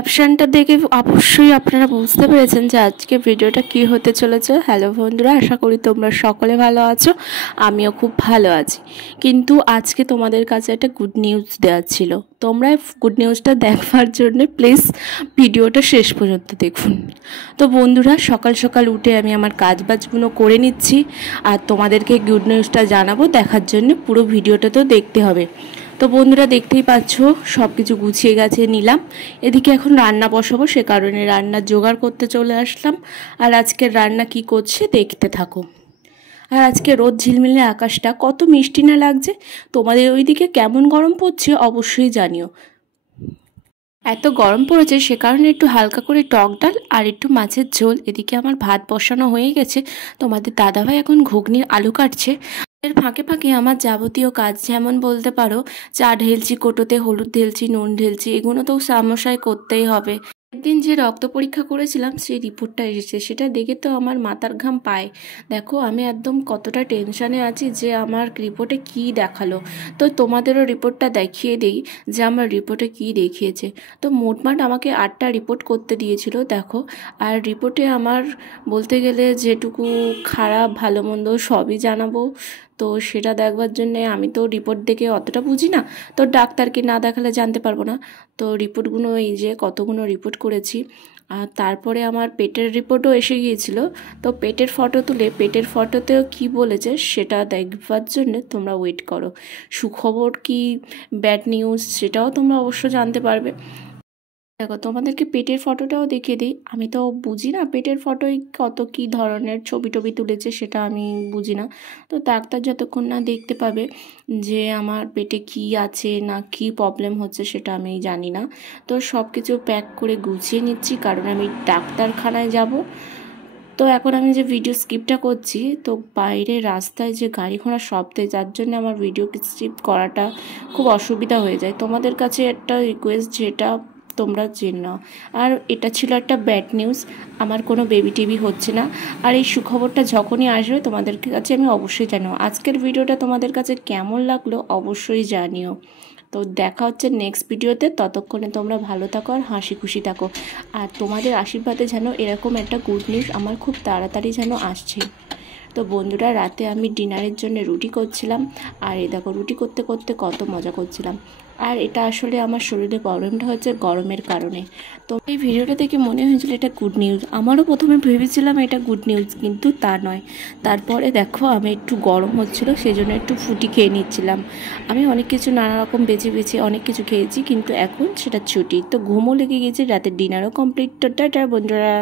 ক্যাপশনটা দেখে অবশ্যই আপনারা বুঝতে পেরেছেন যে আজকে ভিডিওটা কি হতে চলেছে। হ্যালো বন্ধুরা, আশা করি তোমরা সকলে ভালো আছো, আমিও খুব ভালো আছি। কিন্তু আজকে তোমাদের কাছে একটা গুড নিউজ দেওয়ার ছিল। তোমরা গুড নিউজটা দেখবার জন্য প্লিজ ভিডিওটা শেষ পর্যন্ত দেখুন। তো বন্ধুরা, সকাল সকাল উঠে আমি আমার কাজবাজগুলো করে নিচ্ছি আর তোমাদেরকে গুড নিউজটা জানাবো। দেখার জন্য পুরো ভিডিওটা তো দেখতে হবে। তো বন্ধুরা, দেখতেই পাচ্ছ সব কিছু গুছিয়ে গেছে নিলাম। এদিকে এখন রান্না বসাবো, সে কারণে রান্নার জোগাড় করতে চলে আসলাম। আর আজকের রান্না কি করছে দেখতে থাকো। আর আজকে রোদ ঝিলমিলে আকাশটা কত মিষ্টি না লাগছে। তোমাদের ওইদিকে কেমন গরম পড়ছে অবশ্যই জানিও। এত গরম পড়েছে সে কারণে একটু হালকা করে টক ডাল আর একটু মাছের ঝোল। এদিকে আমার ভাত বসানো হয়ে গেছে। তোমাদের দাদাভাই এখন ঘুগনির আলু কাটছে। এর ফাঁকে ফাঁকে আমার যাবতীয় কাজ, যেমন বলতে পারো চা ঢেলছি, কোটোতে হলুদ ঢেলছি, নুন ঢেলছি, এগুলো তো সামোসায় করতেই হবে। একদিন যে রক্ত পরীক্ষা করেছিলাম সেই রিপোর্টটা এসেছে, সেটা দেখে তো আমার মাথার ঘাম পায়। দেখো আমি একদম কতটা টেনশানে আছি যে আমার রিপোর্টে কি দেখালো। তো তোমাদেরও রিপোর্টটা দেখিয়ে দিই যে আমার রিপোর্টে কি দেখিয়েছে। তো মোটমাট আমাকে 8টা রিপোর্ট করতে দিয়েছিল দেখো। আর রিপোর্টে আমার বলতে গেলে যেটুকু খারাপ ভালো মন্দ সবই জানাবো। তো সেটা দেখবার জন্যে আমি তো রিপোর্ট দেখে অতটা বুঝি না, তো ডাক্তারকে না দেখালে জানতে পারবো না। তো রিপোর্টগুলো এই যে কতগুলো রিপোর্ট করেছি। আর তারপরে আমার পেটের রিপোর্টও এসে গিয়েছিল। তো পেটের ফটো তুলে পেটের ফটোতেও কি বলেছে সেটা দেখবার জন্য তোমরা ওয়েট করো। সুখবর কি ব্যাড নিউজ সেটাও তোমরা অবশ্য জানতে পারবে। দেখো তোমাদেরকে পেটের ফটোটাও দেখিয়ে দিই। আমি তো বুঝি না পেটের ফটোয় কত কি ধরনের ছবি টবি তুলেছে, সেটা আমি বুঝি না। তো ডাক্তার যতক্ষণ না দেখতে পাবে যে আমার পেটে কি আছে না কি প্রবলেম হচ্ছে সেটা আমি জানি না। তো সব কিছু প্যাক করে গুছিয়ে নিচ্ছি, কারণ আমি ডাক্তারখানায় যাব। তো এখন আমি যে ভিডিও স্কিপটা করছি, তো বাইরে রাস্তায় যে গাড়ি ঘোড়া শব্দে, যার জন্য আমার ভিডিও স্কিপ করাটা খুব অসুবিধা হয়ে যায়। তোমাদের কাছে একটা রিকোয়েস্ট, যেটা তোমরা জেনে নাও। আর এটা ছিল একটা ব্যাড নিউজ, আমার কোনো বেবি টিভি হচ্ছে না। আর এই সুখবরটা যখনই আসবে তোমাদের কাছে আমি অবশ্যই জানাবো। আজকের ভিডিওটা তোমাদের কাছে কেমন লাগলো অবশ্যই জানিও। তো দেখা হচ্ছে নেক্সট ভিডিওতে। ততক্ষণে তোমরা ভালো থাকো আর হাসি খুশি থাকো। আর তোমাদের আশীর্বাদে যেন এরকম একটা গুড নিউজ আমার খুব তাড়াতাড়ি যেন আসছে। তো বন্ধুরা, রাতে আমি ডিনারের জন্য রুটি করছিলাম। আর এই দেখো রুটি করতে করতে কত মজা করছিলাম। আর এটা আসলে আমার শরীরে প্রবলেমটা হচ্ছে গরমের কারণে। তো এই ভিডিওটা দেখে মনে হয়েছিল এটা গুড নিউজ। আমারও প্রথমে ভেবেছিলাম এটা গুড নিউজ, কিন্তু তা নয়। তারপরে দেখো আমি একটু গরম হচ্ছিলো, সেই জন্য একটু ফুটি খেয়ে নিচ্ছিলাম। আমি অনেক কিছু নানা রকম বেছে বেছে অনেক কিছু খেয়েছি, কিন্তু এখন সেটা ছুটি। তো ঘুমও লেগে গেছে, রাতের ডিনারও কমপ্লিট। তো টাটা বন্ধুরা।